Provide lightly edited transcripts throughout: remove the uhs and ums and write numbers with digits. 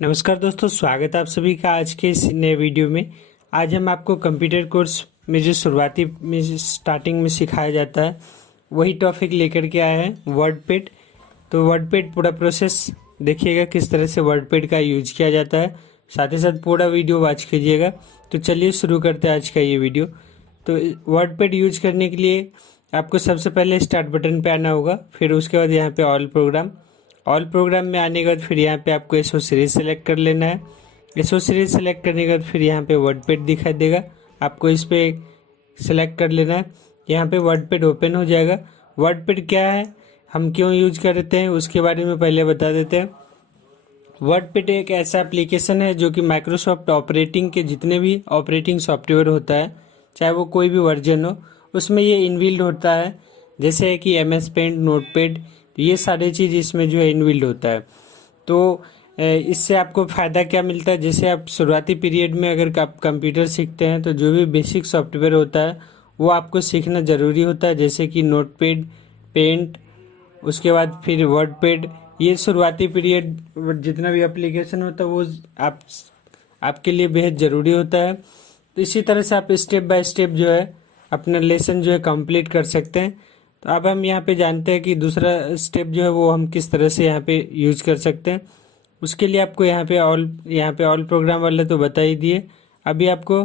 नमस्कार दोस्तों, स्वागत है आप सभी का आज के इस नए वीडियो में। आज हम आपको कंप्यूटर कोर्स में जो शुरुआती में स्टार्टिंग में सिखाया जाता है वही टॉपिक लेकर के आए हैं, वर्डपैड। तो वर्डपैड पूरा प्रोसेस देखिएगा, किस तरह से वर्डपैड का यूज किया जाता है। साथ ही साथ पूरा वीडियो वॉच कीजिएगा। तो चलिए शुरू करते हैं आज का ये वीडियो। तो वर्डपैड यूज करने के लिए आपको सबसे पहले स्टार्ट बटन पे आना होगा, फिर उसके बाद यहाँ पे ऑल प्रोग्राम में आने के बाद फिर यहाँ पे आपको एसओ सीरीज सेलेक्ट कर लेना है। एसओ सीरीज सेलेक्ट करने के बाद फिर यहाँ पे वर्डपैड दिखाई देगा, आपको इस पे सेलेक्ट कर लेना है। यहाँ पे वर्डपैड ओपन हो जाएगा। वर्डपैड क्या है, हम क्यों यूज करते हैं, उसके बारे में पहले बता देते हैं। वर्डपैड एक ऐसा एप्लीकेशन है जो कि माइक्रोसॉफ्ट ऑपरेटिंग के जितने भी ऑपरेटिंग सॉफ्टवेयर होता है, चाहे वो कोई भी वर्जन हो, उसमें ये इनबिल्ड होता है। जैसे कि एमएस पेंट, नोटपैड, तो ये सारी चीज़ इसमें जो है इनबिल्ड होता है। तो इससे आपको फ़ायदा क्या मिलता है, जैसे आप शुरुआती पीरियड में अगर आप कंप्यूटर सीखते हैं तो जो भी बेसिक सॉफ्टवेयर होता है वो आपको सीखना ज़रूरी होता है। जैसे कि नोटपैड, पेंट, उसके बाद फिर वर्डपैड, ये शुरुआती पीरियड जितना भी एप्लीकेशन होता है वो आपके लिए बेहद ज़रूरी होता है। तो इसी तरह से आप स्टेप बाय स्टेप जो है अपना लेसन जो है कंप्लीट कर सकते हैं। तो अब हम यहाँ पे जानते हैं कि दूसरा स्टेप जो है वो हम किस तरह से यहाँ पे यूज कर सकते हैं। उसके लिए आपको यहाँ पे ऑल प्रोग्राम वाले तो बता ही दिए। अभी आपको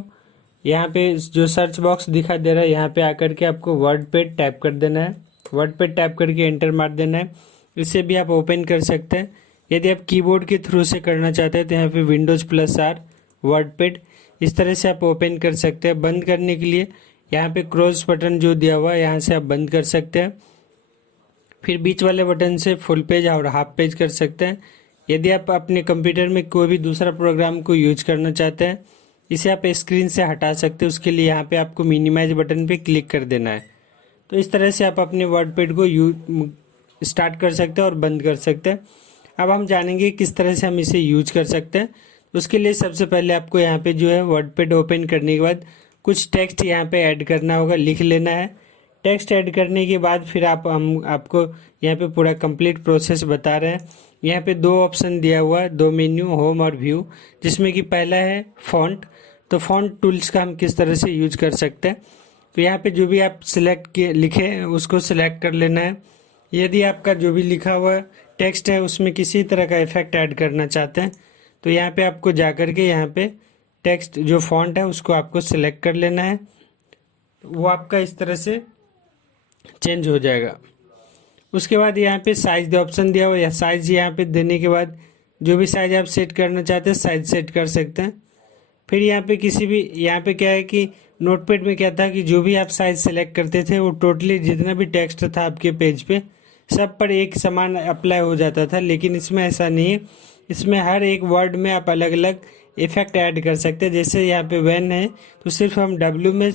यहाँ पे जो सर्च बॉक्स दिखाई दे रहा है, यहाँ पे आकर के आपको वर्डपैड टाइप कर देना है। वर्डपैड टाइप करके एंटर मार देना है। इससे भी आप ओपन कर सकते हैं। यदि आप कीबोर्ड के थ्रू से करना चाहते हैं तो यहाँ पे विंडोज+R वर्डपैड, इस तरह से आप ओपन कर सकते हैं। बंद करने के लिए यहाँ पे क्रॉस बटन जो दिया हुआ है, यहाँ से आप बंद कर सकते हैं। फिर बीच वाले बटन से फुल पेज और हाफ पेज कर सकते हैं। यदि आप अपने कंप्यूटर में कोई भी दूसरा प्रोग्राम को यूज करना चाहते हैं, इसे आप स्क्रीन से हटा सकते हैं। उसके लिए यहाँ पे आपको मिनिमाइज बटन पे क्लिक कर देना है। तो इस तरह से आप अपने वर्डपैड को स्टार्ट कर सकते हैं और बंद कर सकते हैं। अब हम जानेंगे किस तरह से हम इसे यूज कर सकते हैं। उसके लिए सबसे पहले आपको यहाँ पे जो है वर्डपैड ओपन करने के बाद कुछ टेक्स्ट यहाँ पे ऐड करना होगा, लिख लेना है। टेक्स्ट ऐड करने के बाद फिर हम आपको यहाँ पे पूरा कंप्लीट प्रोसेस बता रहे हैं। यहाँ पे दो ऑप्शन दिया हुआ है, दो मेन्यू, होम और व्यू, जिसमें कि पहला है फॉन्ट। तो फॉन्ट टूल्स का हम किस तरह से यूज कर सकते हैं। तो यहाँ पे जो भी आप सिलेक्ट किए लिखे उसको सिलेक्ट कर लेना है। यदि आपका जो भी लिखा हुआ टेक्स्ट है उसमें किसी तरह का इफेक्ट ऐड करना चाहते हैं तो यहाँ पे आपको जा कर के यहाँ पे टेक्स्ट जो फॉन्ट है उसको आपको सिलेक्ट कर लेना है। वो आपका इस तरह से चेंज हो जाएगा। उसके बाद यहाँ पे साइज का ऑप्शन दिया हुआ है। साइज यहाँ पे देने के बाद जो भी साइज आप सेट करना चाहते हैं साइज सेट कर सकते हैं। फिर यहाँ पे यहाँ पे क्या है कि नोटपैड में क्या था कि जो भी आप साइज सेलेक्ट करते थे वो टोटली जितना भी टेक्स्ट था आपके पेज पे सब पर एक समान अप्लाई हो जाता था, लेकिन इसमें ऐसा नहीं है। इसमें हर एक वर्ड में आप अलग अलग इफेक्ट ऐड कर सकते हैं। जैसे यहाँ पे वैन है तो सिर्फ हम डब्ल्यू में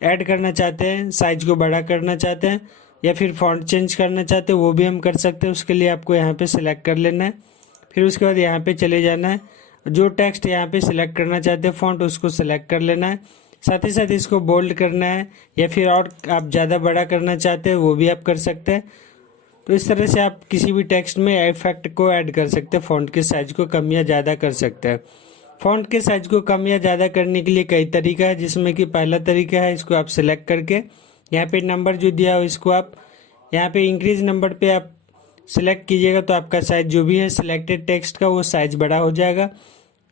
ऐड करना चाहते हैं, साइज को बड़ा करना चाहते हैं या फिर फॉन्ट चेंज करना चाहते हैं वो भी हम कर सकते हैं। उसके लिए आपको यहाँ पे सिलेक्ट कर लेना है। फिर उसके बाद यहाँ पे चले जाना है, जो टेक्स्ट यहाँ पे सिलेक्ट करना चाहते हैं फॉन्ट उसको सिलेक्ट कर लेना है। साथ ही साथ इसको बोल्ड करना है या फिर और आप ज़्यादा बड़ा करना चाहते हैं वो भी आप कर सकते हैं। तो इस तरह से आप किसी भी टेक्स्ट में इफेक्ट को ऐड कर सकते हैं। फॉन्ट के साइज को कम या ज़्यादा कर सकते हैं। फॉन्ट के साइज को कम या ज़्यादा करने के लिए कई तरीका है, जिसमें कि पहला तरीका है इसको आप सिलेक्ट करके यहाँ पे नंबर जो दिया हो इसको आप यहाँ पे इंक्रीज नंबर पे आप सिलेक्ट कीजिएगा तो आपका साइज जो भी है सिलेक्टेड टेक्स्ट का वो साइज बड़ा हो जाएगा।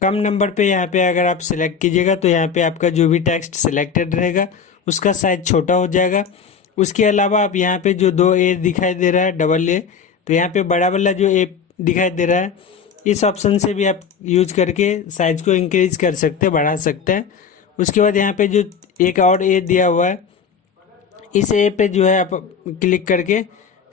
कम नंबर पे यहाँ पे अगर आप सिलेक्ट कीजिएगा तो यहाँ पे आपका जो भी टेक्स्ट सिलेक्टेड रहेगा उसका साइज छोटा हो जाएगा। उसके अलावा आप यहाँ पे जो दो ए दिखाई दे रहा है, डबल ए, तो यहाँ पे बड़ा वाला जो ए दिखाई दे रहा है इस ऑप्शन से भी आप यूज करके साइज को इंक्रीज कर सकते हैं, बढ़ा सकते हैं। उसके बाद यहाँ पे जो एक और ए दिया हुआ है इस ए पे जो है आप क्लिक करके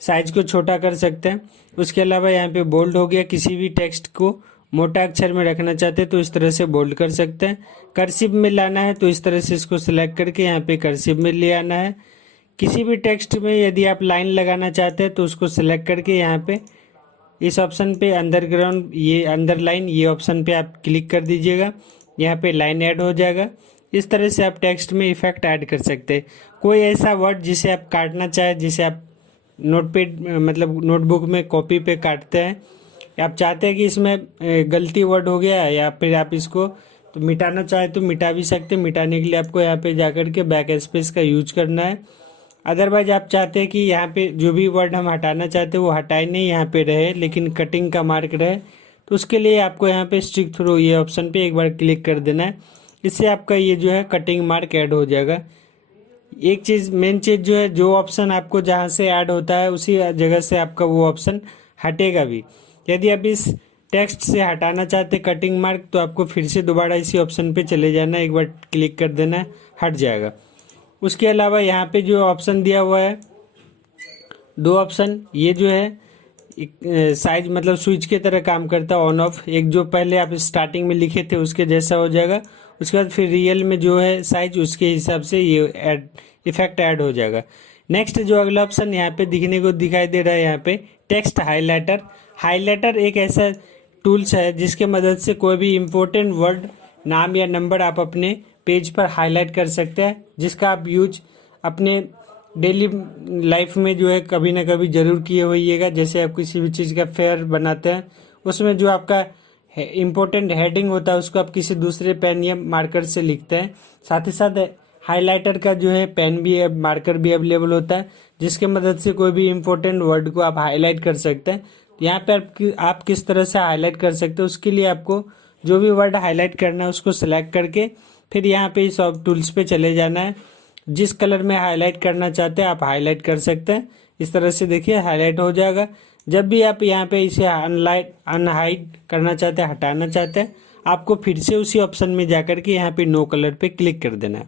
साइज को छोटा कर सकते हैं। उसके अलावा यहाँ पे बोल्ड हो गया, किसी भी टेक्स्ट को मोटा अक्षर में रखना चाहते हैं तो इस तरह से बोल्ड कर सकते हैं। कर्सिव में लाना है तो इस तरह से इसको सिलेक्ट करके यहाँ पे कर्सिव में ले आना है। किसी भी टेक्स्ट में यदि आप लाइन लगाना चाहते हैं तो उसको सिलेक्ट करके यहाँ पे इस ऑप्शन पे अंडरग्राउंड ये अंडरलाइन ये ऑप्शन पे आप क्लिक कर दीजिएगा, यहाँ पे लाइन ऐड हो जाएगा। इस तरह से आप टेक्स्ट में इफेक्ट ऐड कर सकते हैं। कोई ऐसा वर्ड जिसे आप काटना चाहे, जिसे आप नोटपैड मतलब नोटबुक में कॉपी पे काटते हैं आप चाहते हैं कि इसमें गलती वर्ड हो गया है या फिर आप इसको तो मिटाना चाहे तो मिटा भी सकते हैं। मिटाने के लिए आपको यहाँ पे जाकर के बैक स्पेस का यूज करना है। अदरवाइज आप चाहते हैं कि यहाँ पे जो भी वर्ड हम हटाना चाहते हैं वो हटाए नहीं, यहाँ पे रहे लेकिन कटिंग का मार्क रहे, तो उसके लिए आपको यहाँ पे स्टिक थ्रू ये ऑप्शन पे एक बार क्लिक कर देना है। इससे आपका ये जो है कटिंग मार्क ऐड हो जाएगा। एक चीज़ मेन चीज़ जो है, जो ऑप्शन आपको जहाँ से ऐड होता है उसी जगह से आपका वो ऑप्शन हटेगा भी। यदि आप इस टेक्स्ट से हटाना चाहते कटिंग मार्क तो आपको फिर से दोबारा इसी ऑप्शन पे चले जाना है, एक बार क्लिक कर देना है, हट जाएगा। उसके अलावा यहाँ पे जो ऑप्शन दिया हुआ है, दो ऑप्शन, ये जो है साइज मतलब स्विच की तरह काम करता है ऑन ऑफ। एक जो पहले आप स्टार्टिंग में लिखे थे उसके जैसा हो जाएगा, उसके बाद फिर रियल में जो है साइज उसके हिसाब से ये इफेक्ट ऐड हो जाएगा। नेक्स्ट जो अगला ऑप्शन यहाँ पे दिखने को दिखाई दे रहा है, यहाँ पे टेक्स्ट हाइलाइटर। हाइलाइटर एक ऐसा टूल्स है जिसके मदद से कोई भी इम्पोर्टेंट वर्ड, नाम या नंबर आप अपने पेज पर हाईलाइट कर सकते हैं, जिसका आप यूज अपने डेली लाइफ में जो है कभी ना कभी जरूर किए होइएगा। जैसे आप किसी भी चीज़ का फेयर बनाते हैं, उसमें जो आपका इम्पोर्टेंट हेडिंग होता है उसको आप किसी दूसरे पेन या मार्कर से लिखते हैं। साथ ही साथ हाइलाइटर का जो है पेन भी है, मार्कर भी अवेलेबल होता है, जिसके मदद से कोई भी इम्पोर्टेंट वर्ड को आप हाईलाइट कर सकते हैं। यहाँ पे आप किस तरह से हाईलाइट कर सकते हैं, उसके लिए आपको जो भी वर्ड हाईलाइट करना है उसको सिलेक्ट करके फिर यहाँ पे इस टूल्स पे चले जाना है। जिस कलर में हाईलाइट करना चाहते हैं आप हाईलाइट कर सकते हैं। इस तरह से देखिए हाईलाइट हो जाएगा। जब भी आप यहाँ पे इसे अनहाइड करना चाहते हैं, हटाना चाहते हैं, आपको फिर से उसी ऑप्शन में जाकर के यहाँ पे नो कलर पे क्लिक कर देना है।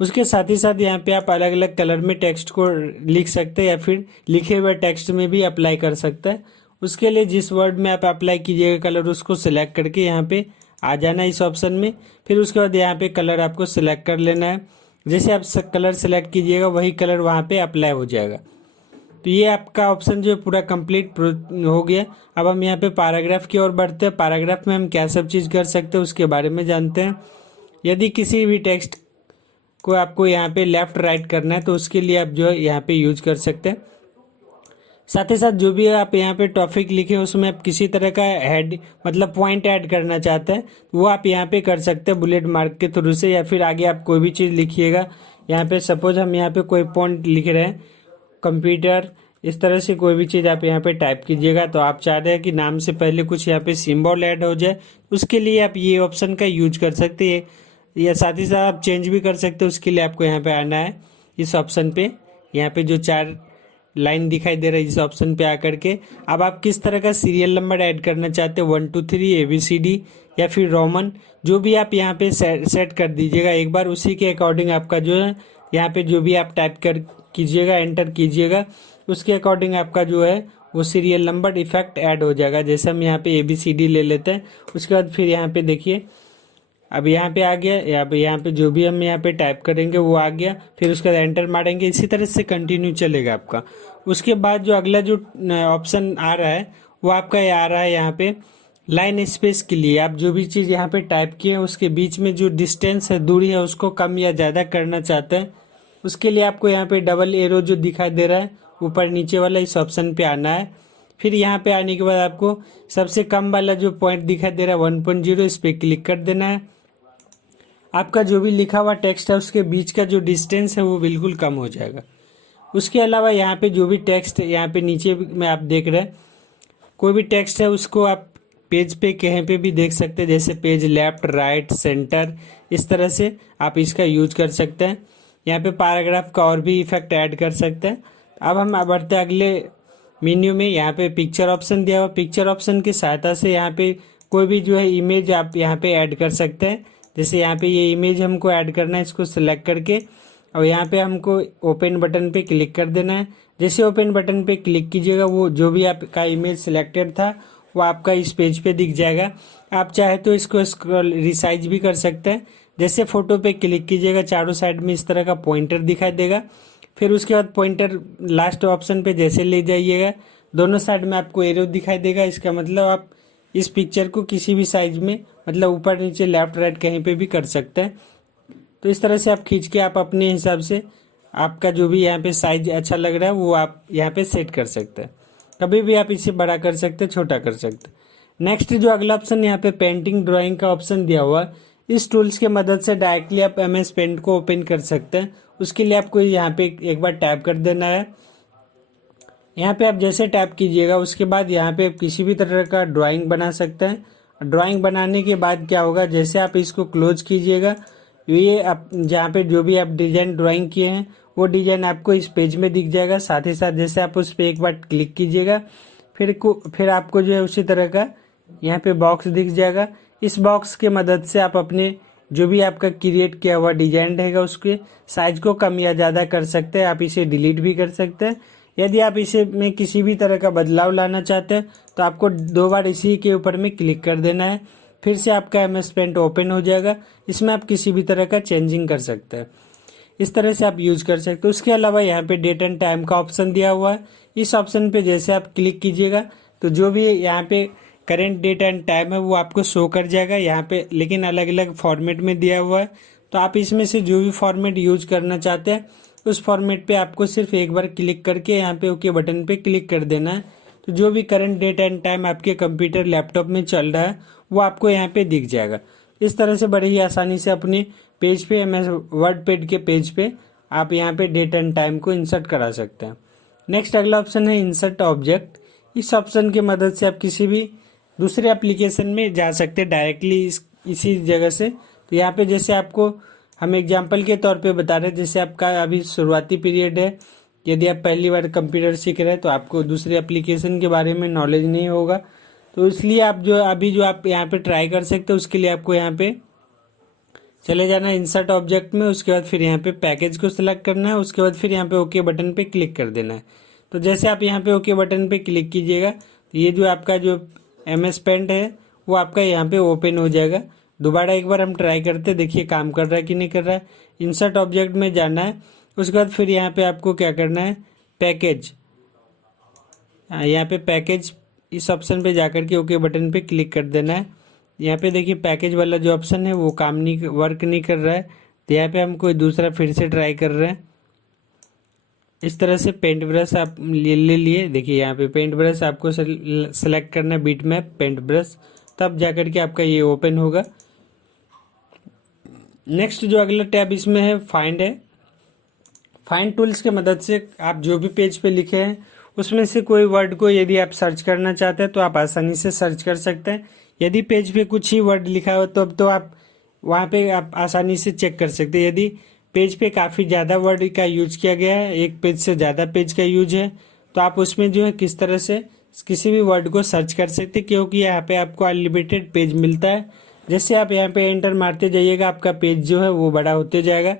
उसके साथ ही साथ यहाँ पे आप अलग अलग कलर में टेक्स्ट को लिख सकते हैं या फिर लिखे हुए टेक्स्ट में भी अप्लाई कर सकते हैं। उसके लिए जिस वर्ड में आप अप्लाई कीजिएगा कलर, उसको सिलेक्ट करके यहाँ पे आ जाना है इस ऑप्शन में। फिर उसके बाद यहाँ पे कलर आपको सिलेक्ट कर लेना है। जैसे आप कलर सेलेक्ट कीजिएगा वही कलर वहाँ पे अप्लाई हो जाएगा। तो ये आपका ऑप्शन जो है पूरा कंप्लीट हो गया। अब हम यहाँ पे पैराग्राफ की ओर बढ़ते हैं। पैराग्राफ में हम क्या सब चीज़ कर सकते हैं उसके बारे में जानते हैं। यदि किसी भी टेक्स्ट को आपको यहाँ पे लेफ्ट राइट करना है तो उसके लिए आप जो है यहाँ पे यूज कर सकते हैं। साथ ही साथ जो भी आप यहाँ पे टॉपिक लिखे उसमें आप किसी तरह का हेड मतलब पॉइंट ऐड करना चाहते हैं वो आप यहाँ पे कर सकते हैं बुलेट मार्क के थ्रू से, या फिर आगे आप कोई भी चीज़ लिखिएगा। यहाँ पे सपोज हम यहाँ पे कोई पॉइंट लिख रहे हैं, कंप्यूटर, इस तरह से कोई भी चीज़ आप यहाँ पे टाइप कीजिएगा। तो आप चाह रहे हैं कि नाम से पहले कुछ यहाँ पे सिंबल ऐड हो जाए, उसके लिए आप ये ऑप्शन का यूज कर सकते हैं, या साथ ही साथ आप चेंज भी कर सकते हैं। उसके लिए आपको यहाँ पे आना है इस ऑप्शन पे, यहाँ पे जो 4 लाइन दिखाई दे रहा है इस ऑप्शन पे आकर के अब आप किस तरह का सीरियल नंबर ऐड करना चाहते हैं, 1 2 3 ABCD या फिर रोमन, जो भी आप यहाँ पे सेट कर दीजिएगा एक बार। उसी के अकॉर्डिंग आपका जो है यहाँ पे जो भी आप टाइप कर कीजिएगा, एंटर कीजिएगा, उसके अकॉर्डिंग आपका जो है वो सीरियल नंबर इफेक्ट ऐड हो जाएगा। जैसे हम यहाँ पे ABCD ले लेते हैं, उसके बाद फिर यहाँ पे देखिए अब यहाँ पे आ गया, यहाँ पे जो भी हम यहाँ पे टाइप करेंगे वो आ गया। फिर उसके बाद एंटर मारेंगे, इसी तरह से कंटिन्यू चलेगा आपका। उसके बाद जो अगला जो ऑप्शन आ रहा है वो आपका ये आ रहा है यहाँ पे लाइन स्पेस के लिए। आप जो भी चीज़ यहाँ पे टाइप किए उसके बीच में जो डिस्टेंस है, दूरी है, उसको कम या ज़्यादा करना चाहते हैं, उसके लिए आपको यहाँ पे डबल एरो जो दिखाई दे रहा है ऊपर नीचे वाला, इस ऑप्शन पे आना है। फिर यहाँ पे आने के बाद आपको सबसे कम वाला जो पॉइंट दिखाई दे रहा है 1.0, इस पर क्लिक कर देना है। आपका जो भी लिखा हुआ टेक्स्ट है उसके बीच का जो डिस्टेंस है वो बिल्कुल कम हो जाएगा। उसके अलावा यहाँ पे जो भी टेक्स्ट यहाँ पे नीचे में आप देख रहे हैं, कोई भी टेक्स्ट है उसको आप पेज पे कहीं पे भी देख सकते हैं, जैसे पेज लेफ्ट, राइट, सेंटर, इस तरह से आप इसका यूज कर सकते हैं। यहाँ पे पैराग्राफ का और भी इफेक्ट ऐड कर सकते हैं। अब हम बढ़ते अगले मेन्यू में। यहाँ पे पिक्चर ऑप्शन दिया हुआ, पिक्चर ऑप्शन की सहायता से यहाँ पे कोई भी जो है इमेज आप यहाँ पे ऐड कर सकते हैं। जैसे यहाँ पे ये इमेज हमको ऐड करना है, इसको सिलेक्ट करके और यहाँ पे हमको ओपन बटन पे क्लिक कर देना है। जैसे ओपन बटन पे क्लिक कीजिएगा वो जो भी आपका इमेज सिलेक्टेड था वो आपका इस पेज पे दिख जाएगा। आप चाहे तो इसको स्क्रॉल रिसाइज भी कर सकते हैं। जैसे फोटो पे क्लिक कीजिएगा, चारों साइड में इस तरह का पॉइंटर दिखाई देगा। फिर उसके बाद पॉइंटर लास्ट ऑप्शन पे जैसे ले जाइएगा, दोनों साइड में आपको एरो दिखाई देगा। इसका मतलब आप इस पिक्चर को किसी भी साइज में मतलब ऊपर नीचे लेफ्ट राइट कहीं पे भी कर सकते हैं। तो इस तरह से आप खींच के आप अपने हिसाब से आपका जो भी यहाँ पे साइज अच्छा लग रहा है वो आप यहाँ पे सेट कर सकते हैं। कभी भी आप इसे बड़ा कर सकते हैं, छोटा कर सकते हैं। नेक्स्ट जो अगला ऑप्शन यहाँ पे पेंटिंग ड्राइंग का ऑप्शन दिया हुआ है। इस टूल्स के मदद से डायरेक्टली आप MS पेंट को ओपन कर सकते हैं। उसके लिए आपको यहाँ पे एक बार टैप कर देना है। यहाँ पे आप जैसे टैप कीजिएगा उसके बाद यहाँ पे आप किसी भी तरह का ड्राइंग बना सकते हैं। ड्राइंग बनाने के बाद क्या होगा, जैसे आप इसको क्लोज कीजिएगा, ये आप जहाँ पे जो भी आप डिजाइन ड्राइंग किए हैं वो डिजाइन आपको इस पेज में दिख जाएगा। साथ ही साथ जैसे आप उस पर एक बार क्लिक कीजिएगा फिर आपको जो है उसी तरह का यहाँ पे बॉक्स दिख जाएगा। इस बॉक्स के मदद से आप अपने जो भी आपका क्रिएट किया हुआ डिजाइन रहेगा उसके साइज को कम या ज़्यादा कर सकते हैं। आप इसे डिलीट भी कर सकते हैं। यदि आप इसे में किसी भी तरह का बदलाव लाना चाहते हैं तो आपको 2 बार इसी के ऊपर में क्लिक कर देना है। फिर से आपका MS पेंट ओपन हो जाएगा। इसमें आप किसी भी तरह का चेंजिंग कर सकते हैं। इस तरह से आप यूज कर सकते हो। उसके अलावा यहाँ पे डेट एंड टाइम का ऑप्शन दिया हुआ है। इस ऑप्शन पे जैसे आप क्लिक कीजिएगा तो जो भी यहाँ पे करेंट डेट एंड टाइम है वो आपको शो कर जाएगा यहाँ पे, लेकिन अलग अलग फॉर्मेट में दिया हुआ है। तो आप इसमें से जो भी फॉर्मेट यूज करना चाहते हैं उस फॉर्मेट पे आपको सिर्फ एक बार क्लिक करके यहाँ पे ओके बटन पे क्लिक कर देना है। तो जो भी करंट डेट एंड टाइम आपके कंप्यूटर लैपटॉप में चल रहा है वो आपको यहाँ पे दिख जाएगा। इस तरह से बड़े ही आसानी से अपने पेज पे MS वर्ड पेड के पेज पे आप यहाँ पे डेट एंड टाइम को इंसर्ट करा सकते हैं। नेक्स्ट अगला ऑप्शन है इंसर्ट ऑब्जेक्ट। इस ऑप्शन की मदद से आप किसी भी दूसरे एप्लीकेशन में जा सकते हैं डायरेक्टली इसी जगह से। तो यहाँ पे जैसे आपको हम एग्जाम्पल के तौर पे बता रहे हैं, जैसे आपका अभी शुरुआती पीरियड है, यदि आप पहली बार कंप्यूटर सीख रहे हैं तो आपको दूसरे एप्लीकेशन के बारे में नॉलेज नहीं होगा। तो इसलिए आप जो आप यहाँ पे ट्राई कर सकते हैं उसके लिए आपको यहाँ पे चले जाना है इंसर्ट ऑब्जेक्ट में। उसके बाद फिर यहाँ पे पैकेज को सिलेक्ट करना है। उसके बाद फिर यहाँ पे ओके बटन पे क्लिक कर देना है। तो जैसे आप यहाँ पे ओके बटन पे क्लिक कीजिएगा तो ये जो आपका जो MS पेंट है वो आपका यहाँ पे ओपन हो जाएगा। दोबारा एक बार हम ट्राई करते, देखिए काम कर रहा है कि नहीं कर रहा है। इंसर्ट ऑब्जेक्ट में जाना है। उसके बाद फिर यहाँ पे आपको क्या करना है, पैकेज, यहाँ पे पैकेज इस ऑप्शन पे जाकर के ओके बटन पे क्लिक कर देना है। यहाँ पे देखिए पैकेज वाला जो ऑप्शन है वो वर्क नहीं कर रहा है। तो यहाँ पे हम कोई दूसरा फिर से ट्राई कर रहे हैं। इस तरह से पेंट ब्रश आप ले लिए। देखिए यहाँ पे पेंट ब्रश आपको सेलेक्ट करना है, बीट मैप पेंट ब्रश, तब जाकर के आपका ये ओपन होगा। नेक्स्ट जो अगला टैब इसमें है फाइंड है। फाइंड टूल्स के मदद से आप जो भी पेज पे लिखे हैं उसमें से कोई वर्ड को यदि आप सर्च करना चाहते हैं तो आप आसानी से सर्च कर सकते हैं। यदि पेज पे कुछ ही वर्ड लिखा हो तो आप वहाँ पे आप आसानी से चेक कर सकते हैं। यदि पेज पे काफ़ी ज़्यादा वर्ड का यूज किया गया है, एक पेज से ज़्यादा पेज का यूज है, तो आप उसमें जो है किस तरह से किसी भी वर्ड को सर्च कर सकते हैं, क्योंकि यहाँ पे आपको अनलिमिटेड पेज मिलता है। जैसे आप यहाँ पे एंटर मारते जाइएगा आपका पेज जो है वो बड़ा होते जाएगा।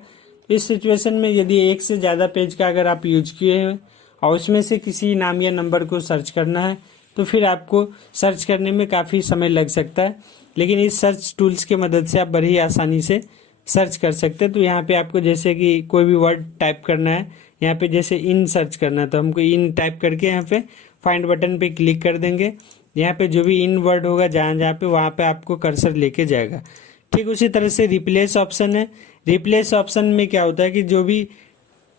इस सिचुएशन में यदि एक से ज़्यादा पेज का अगर आप यूज किए हैं और उसमें से किसी नाम या नंबर को सर्च करना है तो फिर आपको सर्च करने में काफ़ी समय लग सकता है, लेकिन इस सर्च टूल्स के मदद से आप बड़ी आसानी से सर्च कर सकते हैं। तो यहाँ पे आपको जैसे कि कोई भी वर्ड टाइप करना है, यहाँ पे जैसे इन सर्च करना है तो हमको इन टाइप करके यहाँ पे फाइंड बटन पे क्लिक कर देंगे। यहाँ पे जो भी इन वर्ड होगा जहाँ जहाँ पे वहाँ पे आपको कर्सर लेके जाएगा। ठीक उसी तरह से रिप्लेस ऑप्शन है। रिप्लेस ऑप्शन में क्या होता है कि जो भी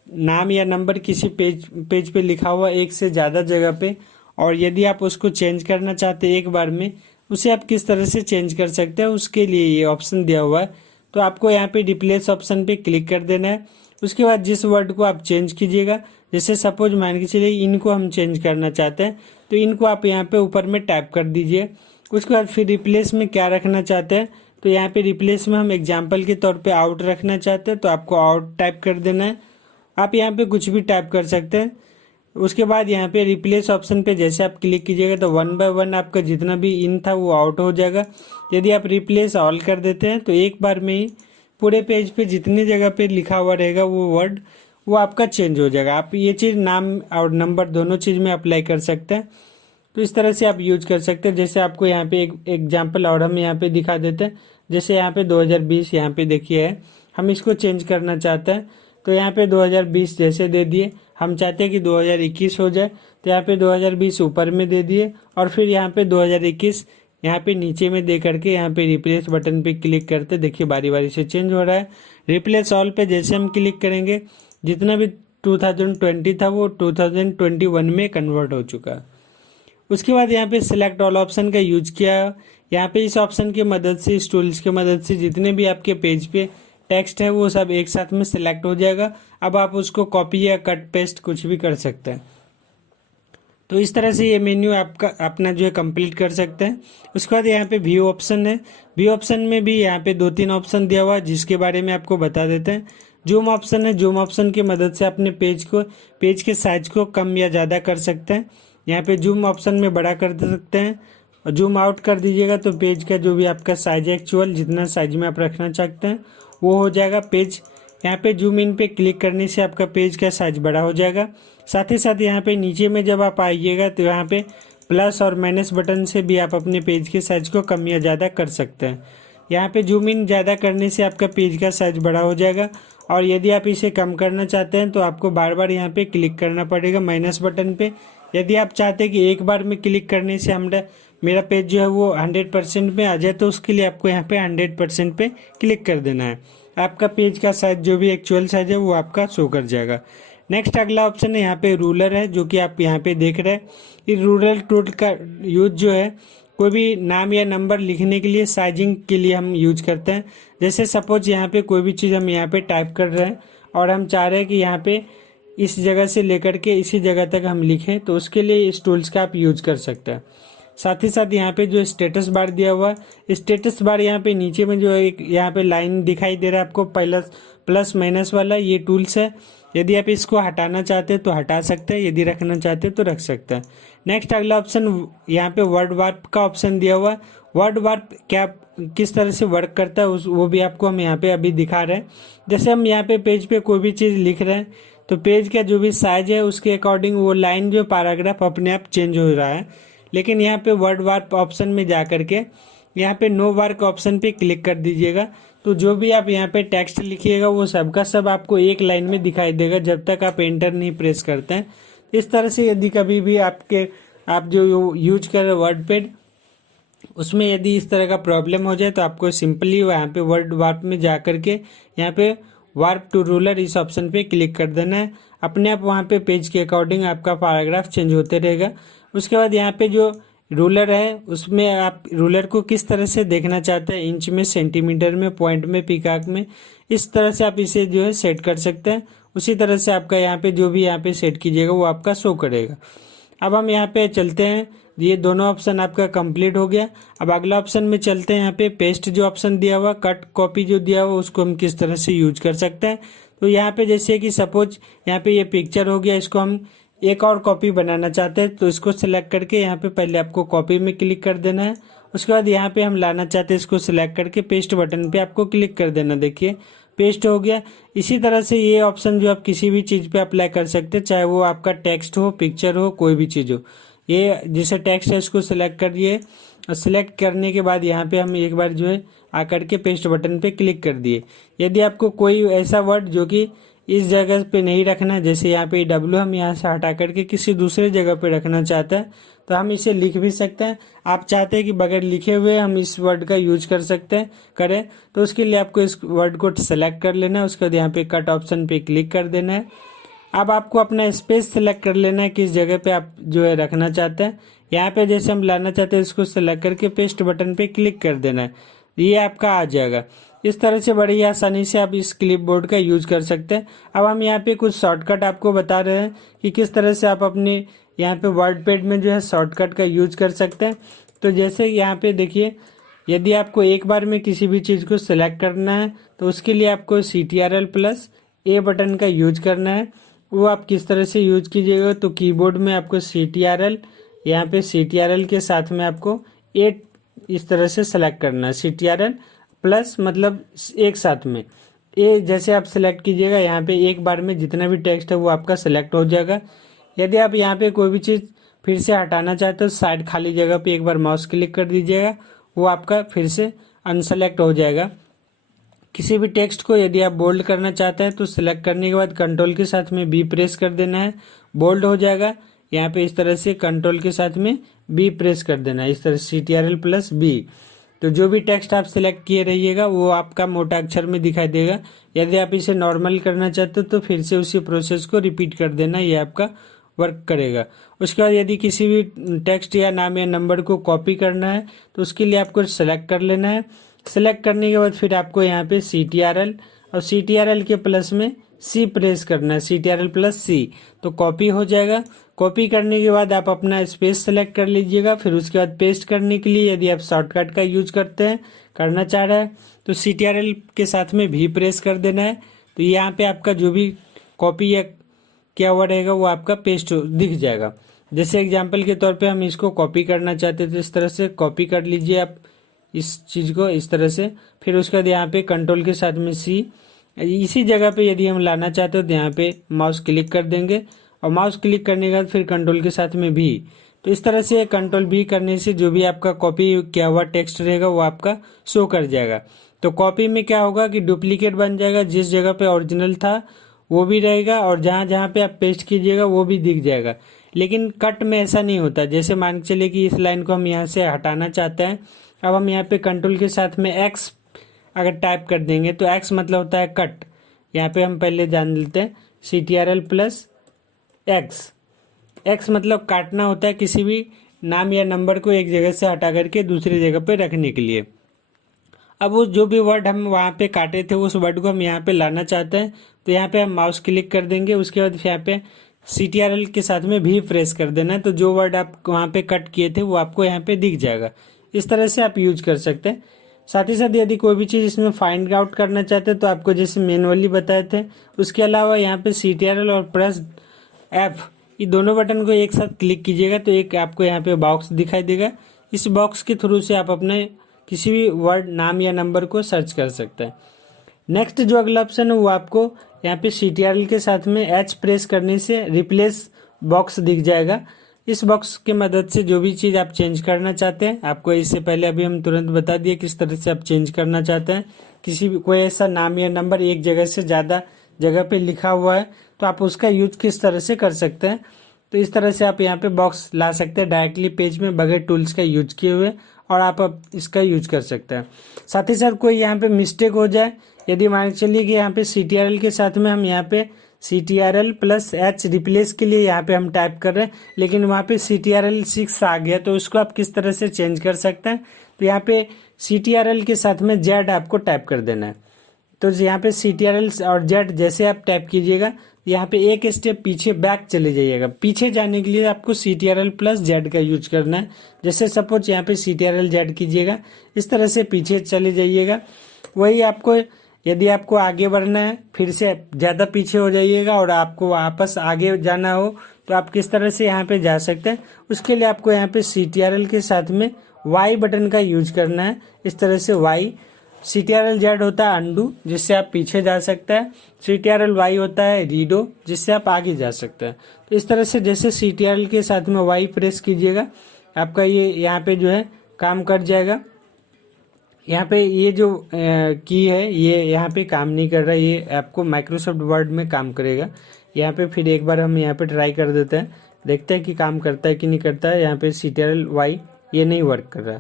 नाम या नंबर किसी पेज पे लिखा हुआ एक से ज़्यादा जगह पे, और यदि आप उसको चेंज करना चाहते हैं एक बार में, उसे आप किस तरह से चेंज कर सकते हैं उसके लिए ये ऑप्शन दिया हुआ है। तो आपको यहाँ पे रिप्लेस ऑप्शन पे क्लिक कर देना है। उसके बाद जिस वर्ड को आप चेंज कीजिएगा, जैसे सपोज मान के चलिए इनको हम चेंज करना चाहते हैं तो इनको आप यहाँ पे ऊपर में टाइप कर दीजिए। उसके बाद फिर रिप्लेस में क्या रखना चाहते हैं तो यहाँ पे रिप्लेस में हम एग्जाम्पल के तौर पे आउट रखना चाहते हैं तो आपको आउट टाइप कर देना है। आप यहाँ पे कुछ भी टाइप कर सकते हैं। उसके बाद यहाँ पे रिप्लेस ऑप्शन पे जैसे आप क्लिक कीजिएगा तो 1 बाय 1 आपका जितना भी इन था वो आउट हो जाएगा। यदि आप रिप्लेस ऑल कर देते हैं तो एक बार में ही पूरे पेज पे जितनी जगह पे लिखा हुआ रहेगा वो वर्ड वो आपका चेंज हो जाएगा। आप ये चीज़ नाम और नंबर दोनों चीज़ में अप्लाई कर सकते हैं। तो इस तरह से आप यूज कर सकते हैं। जैसे आपको यहाँ पे एक एग्जाम्पल और हम यहाँ पे दिखा देते हैं। जैसे यहाँ पे 2020 यहाँ पे देखिए है, हम इसको चेंज करना चाहते हैं तो यहाँ पे 2020 जैसे दे दिए। हम चाहते हैं कि 2021 हो जाए तो यहाँ पे 2020 ऊपर में दे दिए और फिर यहाँ पे 2021 यहाँ पे नीचे में दे करके यहाँ पे रिप्लेस बटन पे क्लिक करते देखिए बारी बारी से चेंज हो रहा है। रिप्लेस ऑल पे जैसे हम क्लिक करेंगे जितना भी 2020 था वो 2021 में कन्वर्ट हो चुका है। उसके बाद यहाँ पे सिलेक्ट ऑल ऑप्शन का यूज किया। यहाँ पे इस ऑप्शन की मदद से, इस टूल्स की मदद से जितने भी आपके पेज पे टेक्स्ट है वो सब एक साथ में सिलेक्ट हो जाएगा। अब आप उसको कॉपी या कट पेस्ट कुछ भी कर सकते हैं। तो इस तरह से ये मेन्यू आपका अपना जो है कंप्लीट कर सकते हैं। उसके बाद यहाँ पे व्यू ऑप्शन है। व्यू ऑप्शन में भी यहाँ पे 2-3 ऑप्शन दिया हुआ है जिसके बारे में आपको बता देते हैं। जूम ऑप्शन है। जूम ऑप्शन की मदद से अपने पेज के साइज को कम या ज़्यादा कर सकते हैं। यहाँ पे जूम ऑप्शन में बड़ा कर सकते हैं और जूम आउट कर दीजिएगा तो पेज का जो भी आपका साइज है, एक्चुअल जितना साइज में आप रखना चाहते हैं वो हो जाएगा पेज। यहाँ पे जूम इन पे क्लिक करने से आपका पेज का साइज बड़ा हो जाएगा। साथ ही साथ यहाँ पे नीचे में जब आप आइएगा तो यहाँ पे प्लस और माइनस बटन से भी आप अपने पेज के साइज को कम या ज़्यादा कर सकते हैं। यहाँ पे जूम इन ज़्यादा करने से आपका पेज का साइज बड़ा हो जाएगा और यदि आप इसे कम करना चाहते हैं तो आपको बार बार यहाँ पे क्लिक करना पड़ेगा माइनस बटन पे। यदि आप चाहते हैं कि एक बार में क्लिक करने से मेरा पेज जो है वो 100% में आ जाए तो उसके लिए आपको यहाँ पे 100% पे क्लिक कर देना है। आपका पेज का साइज जो भी एक्चुअल साइज है वो आपका शो कर जाएगा। नेक्स्ट अगला ऑप्शन है यहाँ पे रूलर है, जो कि आप यहाँ पे देख रहे हैं। इस रूलर टूल का यूज जो है कोई भी नाम या नंबर लिखने के लिए, साइजिंग के लिए हम यूज करते हैं। जैसे सपोज यहाँ पे कोई भी चीज़ हम यहाँ पे टाइप कर रहे हैं और हम चाह रहे हैं कि यहाँ पे इस जगह से लेकर के इसी जगह तक हम लिखें, तो उसके लिए इस टूल्स का आप यूज कर सकते हैं। साथ ही साथ यहाँ पे जो स्टेटस बार दिया हुआ है, स्टेटस बार यहाँ पे नीचे में जो एक यहाँ पे लाइन दिखाई दे रहा है आपको प्लस माइनस वाला, ये टूल्स है। यदि आप इसको हटाना चाहते हैं तो हटा सकते हैं, यदि रखना चाहते हैं तो रख सकते हैं। नेक्स्ट अगला ऑप्शन यहाँ पे वर्ड वार्प का ऑप्शन दिया हुआ है। वर्ड वार्प क्या किस तरह से वर्क करता है वो भी आपको हम यहाँ पे अभी दिखा रहे हैं। जैसे हम यहाँ पे पेज पे कोई भी चीज़ लिख रहे हैं तो पेज का जो भी साइज है उसके अकॉर्डिंग वो लाइन जो पैराग्राफ अपने आप चेंज हो रहा है। लेकिन यहाँ पे वर्ड वार्प ऑप्शन में जा करके यहाँ पे नो वर्क ऑप्शन पे क्लिक कर दीजिएगा तो जो भी आप यहाँ पे टेक्स्ट लिखिएगा वो सब का सब आपको एक लाइन में दिखाई देगा जब तक आप एंटर नहीं प्रेस करते हैं। इस तरह से यदि कभी भी आप जो यूज कर रहे वर्ड पैड उसमें यदि इस तरह का प्रॉब्लम हो जाए तो आपको सिंपली यहाँ पे वर्ड वार्प में जा करके यहाँ पे वार्प टू रूलर इस ऑप्शन पे क्लिक कर देना है। अपने आप वहाँ पे पेज के अकॉर्डिंग आपका पैराग्राफ चेंज होते रहेगा। उसके बाद यहाँ पे जो रूलर है उसमें आप रूलर को किस तरह से देखना चाहते हैं, इंच में, सेंटीमीटर में, पॉइंट में, पिकाक में, इस तरह से आप इसे जो है सेट कर सकते हैं। उसी तरह से आपका यहाँ पे जो भी यहाँ पे सेट कीजिएगा वो आपका शो करेगा। अब हम यहाँ पे चलते हैं, ये दोनों ऑप्शन आपका कंप्लीट हो गया। अब अगला ऑप्शन में चलते हैं। यहाँ पे पेस्ट जो ऑप्शन दिया हुआ, कट कॉपी जो दिया हुआ, उसको हम किस तरह से यूज कर सकते हैं। तो यहाँ पे जैसे कि सपोज यहाँ पे ये पिक्चर हो गया, इसको हम एक और कॉपी बनाना चाहते हैं तो इसको सिलेक्ट करके यहाँ पे पहले आपको कॉपी में क्लिक कर देना है। उसके बाद यहाँ पे हम लाना चाहते हैं इसको सिलेक्ट करके पेस्ट बटन पे आपको क्लिक कर देना। देखिए पेस्ट हो गया। इसी तरह से ये ऑप्शन जो आप किसी भी चीज़ पे अप्लाई कर सकते हैं, चाहे वो आपका टेक्स्ट हो, पिक्चर हो, कोई भी चीज़ हो। ये जैसे टेक्स्ट है इसको सिलेक्ट करिए और सिलेक्ट करने के बाद यहाँ पे हम एक बार जो है आकर के पेस्ट बटन पे क्लिक कर दिए। यदि आपको कोई ऐसा वर्ड जो कि इस जगह पे नहीं रखना है, जैसे यहाँ पे W हम यहाँ से हटा करके किसी दूसरे जगह पे रखना चाहते हैं तो हम इसे लिख भी सकते हैं। आप चाहते हैं कि बगैर लिखे हुए हम इस वर्ड का यूज कर सकते हैं करें तो उसके लिए आपको इस वर्ड को सेलेक्ट कर लेना है। उसके बाद यहाँ पे कट ऑप्शन पे क्लिक कर देना है। अब आपको अपना स्पेस सेलेक्ट कर लेना है किस जगह पे आप जो है रखना चाहते हैं। यहाँ पे जैसे हम लाना चाहते हैं इसको सेलेक्ट करके पेस्ट बटन पे क्लिक कर देना है, ये आपका आ जाएगा। इस तरह से बड़ी आसानी से आप इस क्लिपबोर्ड का यूज कर सकते हैं। अब हम यहाँ पे कुछ शॉर्टकट आपको बता रहे हैं कि किस तरह से आप अपने यहाँ पे वर्ड पैड में जो है शॉर्टकट का यूज कर सकते हैं। तो जैसे यहाँ पे देखिए, यदि आपको एक बार में किसी भी चीज़ को सिलेक्ट करना है तो उसके लिए आपको CTRL+A बटन का यूज करना है। वो आप किस तरह से यूज कीजिएगा तो कीबोर्ड में आपको CTRL, यहाँ पे CTRL के साथ में आपको A इस तरह से सेलेक्ट करना है। CTRL+ मतलब एक साथ में ए जैसे आप सेलेक्ट कीजिएगा, यहाँ पे एक बार में जितना भी टेक्स्ट है वो आपका सेलेक्ट हो जाएगा। यदि आप यहाँ पे कोई भी चीज़ फिर से हटाना चाहते हो साइड खाली जगह पे एक बार माउस क्लिक कर दीजिएगा, वो आपका फिर से अनसेलेक्ट हो जाएगा। किसी भी टेक्स्ट को यदि आप बोल्ड करना चाहते हैं तो सिलेक्ट करने के बाद कंट्रोल के साथ में B प्रेस कर देना है, बोल्ड हो जाएगा। यहाँ पे इस तरह से कंट्रोल के साथ में B प्रेस कर देना है, इस तरह CTRL+B। तो जो भी टेक्स्ट आप सिलेक्ट किए रहिएगा वो आपका मोटा अक्षर में दिखाई देगा। यदि आप इसे नॉर्मल करना चाहते हो तो फिर से उसी प्रोसेस को रिपीट कर देना, ये आपका वर्क करेगा। उसके बाद यदि किसी भी टेक्स्ट या नाम या नंबर को कॉपी करना है तो उसके लिए आपको सेलेक्ट कर लेना है। सेलेक्ट करने के बाद फिर आपको यहाँ पे CTRL और CTRL के प्लस में C प्रेस करना है, CTRL+C, तो कॉपी हो जाएगा। कॉपी करने के बाद आप अपना स्पेस सेलेक्ट कर लीजिएगा। फिर उसके बाद पेस्ट करने के लिए यदि आप शॉर्टकट का यूज करना चाह रहे हैं तो CTRL के साथ में V प्रेस कर देना है। तो यहाँ पे आपका जो भी कॉपी या क्या हुआ रहेगा वो आपका पेस्ट दिख जाएगा। जैसे एग्जाम्पल के तौर पे हम इसको कॉपी करना चाहते थे, इस तरह से कॉपी कर लीजिए आप इस चीज़ को इस तरह से। फिर उसके बाद यहाँ पे कंट्रोल के साथ में C, इसी जगह पे यदि हम लाना चाहते हो तो यहाँ पे माउस क्लिक कर देंगे और माउस क्लिक करने के बाद फिर कंट्रोल के साथ में भी। तो इस तरह से कंट्रोल भी करने से जो भी आपका कॉपी किया हुआ टेक्स्ट रहेगा वो आपका शो कर जाएगा। तो कॉपी में क्या होगा कि डुप्लीकेट बन जाएगा, जिस जगह पे ओरिजिनल था वो भी रहेगा और जहाँ जहाँ पे आप पेस्ट कीजिएगा वो भी दिख जाएगा। लेकिन कट में ऐसा नहीं होता। जैसे मान के चलिए कि इस लाइन को हम यहाँ से हटाना चाहते हैं, अब हम यहाँ पे कंट्रोल के साथ में X अगर टाइप कर देंगे तो X मतलब होता है कट। यहाँ पे हम पहले जान लेते हैं CTRL+X, X मतलब काटना होता है किसी भी नाम या नंबर को एक जगह से हटा करके दूसरी जगह पे रखने के लिए। अब वो जो भी वर्ड हम वहाँ पे काटे थे उस वर्ड को हम यहाँ पे लाना चाहते हैं तो यहाँ पे हम माउस क्लिक कर देंगे। उसके बाद यहाँ पे CTRL के साथ में भी प्रेस कर देना है, तो जो वर्ड आप वहाँ पे कट किए थे वो आपको यहाँ पे दिख जाएगा। इस तरह से आप यूज कर सकते हैं। साथ ही साथ यदि कोई भी चीज़ इसमें फाइंड आउट करना चाहते हैं तो आपको जैसे मैनुअली बताए थे, उसके अलावा यहाँ पे CTRL और प्रेस F ये दोनों बटन को एक साथ क्लिक कीजिएगा तो एक आपको यहाँ पे बॉक्स दिखाई देगा। इस बॉक्स के थ्रू से आप अपने किसी भी वर्ड, नाम या नंबर को सर्च कर सकते हैं। नेक्स्ट जो अगला ऑप्शन है वो आपको यहाँ पे CTRL के साथ में H प्रेस करने से रिप्लेस बॉक्स दिख जाएगा। इस बॉक्स की मदद से जो भी चीज़ आप चेंज करना चाहते हैं, आपको इससे पहले अभी हम तुरंत बता दिए किस तरह से आप चेंज करना चाहते हैं। किसी भी कोई ऐसा नाम या नंबर एक जगह से ज़्यादा जगह पे लिखा हुआ है तो आप उसका यूज किस तरह से कर सकते हैं। तो इस तरह से आप यहाँ पे बॉक्स ला सकते हैं डायरेक्टली पेज में बगैर टूल्स का यूज किए हुए, और आप अब इसका यूज कर सकते हैं। साथ ही साथ कोई यहाँ पे मिस्टेक हो जाए, यदि मान के चलिए कि यहाँ पे CTRL के साथ में हम यहाँ पे CTRL+H रिप्लेस के लिए यहाँ पे हम टाइप कर रहे हैं, लेकिन वहाँ पे CTRL6 आ गया, तो उसको आप किस तरह से चेंज कर सकते हैं। तो यहाँ पे CTRL के साथ में Z आपको टाइप कर देना है। तो यहाँ पे CTRL और Z जैसे आप टाइप कीजिएगा यहाँ पे एक स्टेप पीछे बैक चले जाइएगा। पीछे जाने के लिए आपको CTRL+Z का यूज करना है। जैसे सपोज यहाँ पे CTRL+Z कीजिएगा, इस तरह से पीछे चले जाइएगा। वही आपको यदि आपको आगे बढ़ना है फिर से ज़्यादा पीछे हो जाइएगा और आपको वापस आगे जाना हो तो आप किस तरह से यहाँ पे जा सकते हैं। उसके लिए आपको यहाँ पे CTRL के साथ में Y बटन का यूज करना है। इस तरह से Y, CTRL+Z होता है अंडू, जिससे आप पीछे जा सकते हैं। CTRL+Y होता है रीडो, जिससे आप आगे जा सकते हैं। तो इस तरह से जैसे CTRL के साथ में Y प्रेस कीजिएगा, आपका ये यहाँ पे जो है काम कर जाएगा। यहाँ पे ये जो की है ये यहाँ पे काम नहीं कर रहा है, ये आपको माइक्रोसॉफ्ट वर्ड में काम करेगा। यहाँ पे फिर एक बार हम यहाँ पे ट्राई कर देते हैं, देखते हैं कि काम करता है कि नहीं करता है। यहाँ पे CTRL+Y ये नहीं वर्क कर रहा।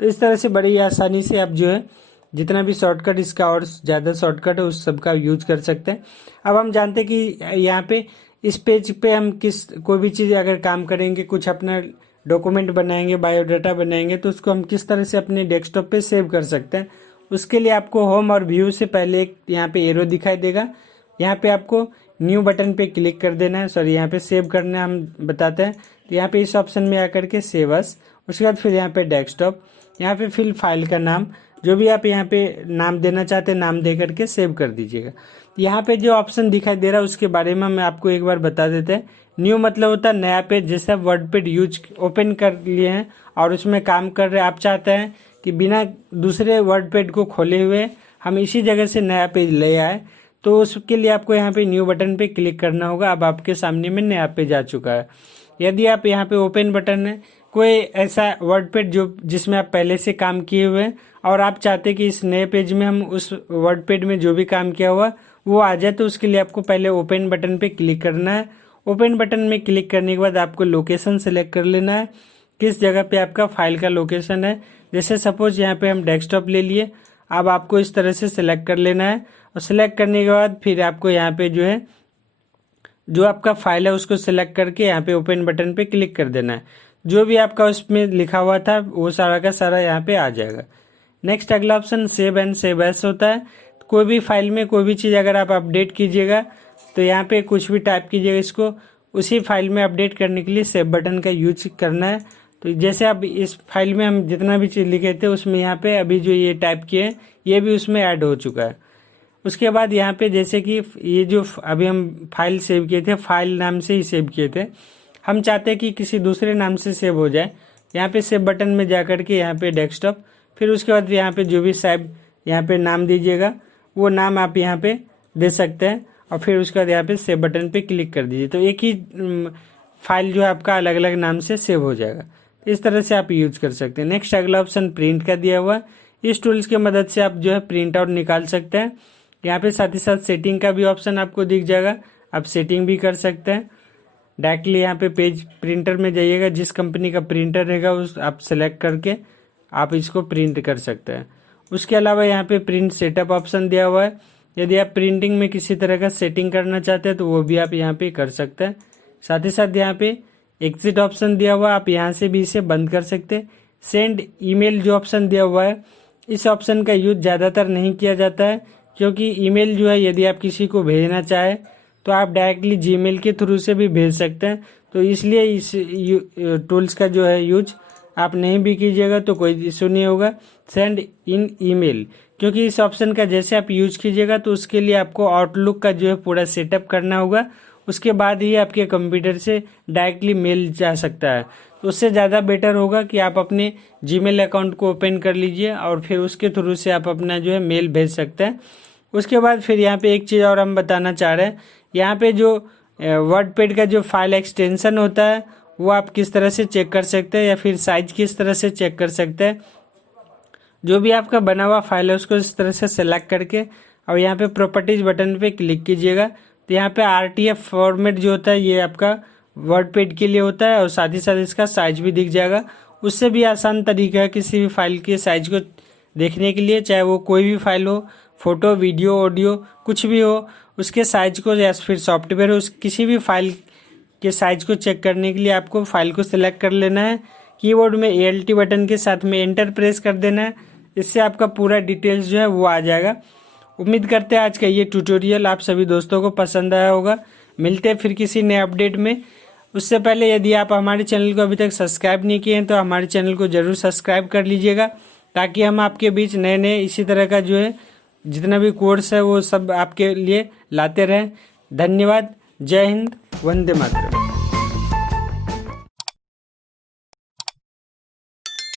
तो इस तरह से बड़ी आसानी से आप जो है जितना भी शॉर्टकट इसका और ज़्यादा शॉर्टकट है उस सब का यूज कर सकते हैं। अब हम जानते हैं कि यहाँ पे इस पेज पे हम कोई भी चीज़ अगर काम करेंगे, कुछ अपना डॉक्यूमेंट बनाएंगे, बायोडाटा बनाएंगे, तो उसको हम किस तरह से अपने डेस्कटॉप पे सेव कर सकते हैं। उसके लिए आपको होम और व्यू से पहले एक यहाँ पे एरो दिखाई देगा, यहाँ पे आपको न्यू बटन पे क्लिक कर देना है। सॉरी, यहाँ पे सेव करना हम बताते हैं। तो यहाँ पे इस ऑप्शन में आकर के सेव अस, उसके बाद फिर यहाँ पे डेस्कटॉप, यहाँ पे फिर फाइल का नाम जो भी आप यहाँ पे नाम देना चाहते हैं नाम दे करके सेव कर दीजिएगा। यहाँ पे जो ऑप्शन दिखाई दे रहा है उसके बारे में मैं आपको एक बार बता देते हैं। न्यू मतलब होता है नया पेज, जैसे आप वर्डपैड यूज ओपन कर लिए हैं और उसमें काम कर रहे हैं, आप चाहते हैं कि बिना दूसरे वर्डपैड को खोले हुए हम इसी जगह से नया पेज ले आए, तो उसके लिए आपको यहाँ पे न्यू बटन पे क्लिक करना होगा। अब आपके सामने में नया पेज आ चुका है। यदि आप यहाँ पे ओपन बटन है, कोई ऐसा वर्डपैड जो जिसमें आप पहले से काम किए हुए हैं और आप चाहते कि इस नए पेज में हम उस वर्डपैड में जो भी काम किया हुआ वो आ जाए, तो उसके लिए आपको पहले ओपन बटन पे क्लिक करना है। ओपन बटन में क्लिक करने के बाद आपको लोकेशन सेलेक्ट कर लेना है, किस जगह पे आपका फाइल का लोकेशन है। जैसे सपोज यहाँ पे हम डेस्कटॉप ले लिए, अब आपको इस तरह से सेलेक्ट कर लेना है और सेलेक्ट करने के बाद फिर आपको यहाँ पे जो है जो आपका फाइल है उसको सिलेक्ट करके यहाँ पे ओपन बटन पे क्लिक कर देना है। जो भी आपका उसमें लिखा हुआ था वो सारा का सारा यहाँ पे आ जाएगा। नेक्स्ट अगला option save and save as होता है। कोई भी फाइल में कोई भी चीज़ अगर आप अपडेट कीजिएगा तो यहाँ पे कुछ भी टाइप कीजिएगा, इसको उसी फाइल में अपडेट करने के लिए सेव बटन का यूज करना है। तो जैसे अब इस फाइल में हम जितना भी चीज़ लिखे थे उसमें यहाँ पे अभी जो ये टाइप किए ये भी उसमें ऐड हो चुका है। उसके बाद यहाँ पे जैसे कि ये जो अभी हम फाइल सेव किए थे फाइल नाम से ही सेव किए थे, हम चाहते हैं कि किसी दूसरे नाम से सेव हो जाए। यहाँ पे सेव बटन में जा कर के यहाँ पे डेस्कटॉप, फिर उसके बाद यहाँ पे जो भी सेव यहाँ पे नाम दीजिएगा वो नाम आप यहाँ पे दे सकते हैं और फिर उसके बाद यहाँ पे सेव बटन पे क्लिक कर दीजिए। तो एक ही फाइल जो है आपका अलग अलग नाम से सेव हो जाएगा। इस तरह से आप यूज कर सकते हैं। नेक्स्ट अगला ऑप्शन प्रिंट का दिया हुआ है। इस टूल्स की मदद से आप जो है प्रिंट आउट निकाल सकते हैं। यहाँ पे साथ ही साथ सेटिंग का भी ऑप्शन आपको दिख जाएगा, आप सेटिंग भी कर सकते हैं। डायरेक्टली यहाँ पे पेज प्रिंटर में जाइएगा, जिस कंपनी का प्रिंटर रहेगा उस आप सेलेक्ट करके आप इसको प्रिंट कर सकते हैं। उसके अलावा यहाँ पे प्रिंट सेटअप ऑप्शन दिया हुआ है। यदि आप प्रिंटिंग में किसी तरह का सेटिंग करना चाहते हैं तो वो भी आप यहाँ पे कर सकते हैं। साथ ही साथ यहाँ पे एग्जिट ऑप्शन दिया हुआ है, आप यहाँ से भी इसे बंद कर सकते हैं। सेंड ईमेल जो ऑप्शन दिया हुआ है, इस ऑप्शन का यूज ज़्यादातर नहीं किया जाता है, क्योंकि ईमेल जो है यदि आप किसी को भेजना चाहे तो आप डायरेक्टली जीमेल के थ्रू से भी भेज सकते हैं। तो इसलिए इस टूल्स का जो है यूज आप नहीं भी कीजिएगा तो कोई इशू नहीं होगा। सेंड इन ईमेल, क्योंकि इस ऑप्शन का जैसे आप यूज कीजिएगा तो उसके लिए आपको आउटलुक का जो है पूरा सेटअप करना होगा, उसके बाद ही आपके कंप्यूटर से डायरेक्टली मेल जा सकता है। तो उससे ज़्यादा बेटर होगा कि आप अपने जीमेल अकाउंट को ओपन कर लीजिए और फिर उसके थ्रू से आप अपना जो है मेल भेज सकते हैं। उसके बाद फिर यहाँ पे एक चीज़ और हम बताना चाह रहे हैं, यहाँ पे जो वर्डपैड का जो फाइल एक्सटेंशन होता है वो आप किस तरह से चेक कर सकते हैं या फिर साइज किस तरह से चेक कर सकते हैं। जो भी आपका बना हुआ फाइल है उसको इस तरह से सेलेक्ट करके और यहाँ पे प्रॉपर्टीज बटन पे क्लिक कीजिएगा। तो यहाँ पे RTF फॉर्मेट जो होता है ये आपका वर्डपैड के लिए होता है और साथ ही साथ इसका साइज भी दिख जाएगा। उससे भी आसान तरीका है किसी भी फाइल के साइज को देखने के लिए, चाहे वो कोई भी फाइल हो, फोटो, वीडियो, ऑडियो, कुछ भी हो, उसके साइज को या फिर सॉफ्टवेयर हो, किसी भी फाइल के साइज को चेक करने के लिए आपको फाइल को सिलेक्ट कर लेना है। कीबोर्ड में ALT बटन के साथ में एंटर प्रेस कर देना है। इससे आपका पूरा डिटेल्स जो है वो आ जाएगा। उम्मीद करते हैं आज का ये ट्यूटोरियल आप सभी दोस्तों को पसंद आया होगा। मिलते हैं फिर किसी नए अपडेट में। उससे पहले यदि आप हमारे चैनल को अभी तक सब्सक्राइब नहीं किए हैं तो हमारे चैनल को जरूर सब्सक्राइब कर लीजिएगा, ताकि हम आपके बीच नए नए इसी तरह का जो है जितना भी कोर्स है वो सब आपके लिए लाते रहें। धन्यवाद। जय हिंद। वंदे मातरम।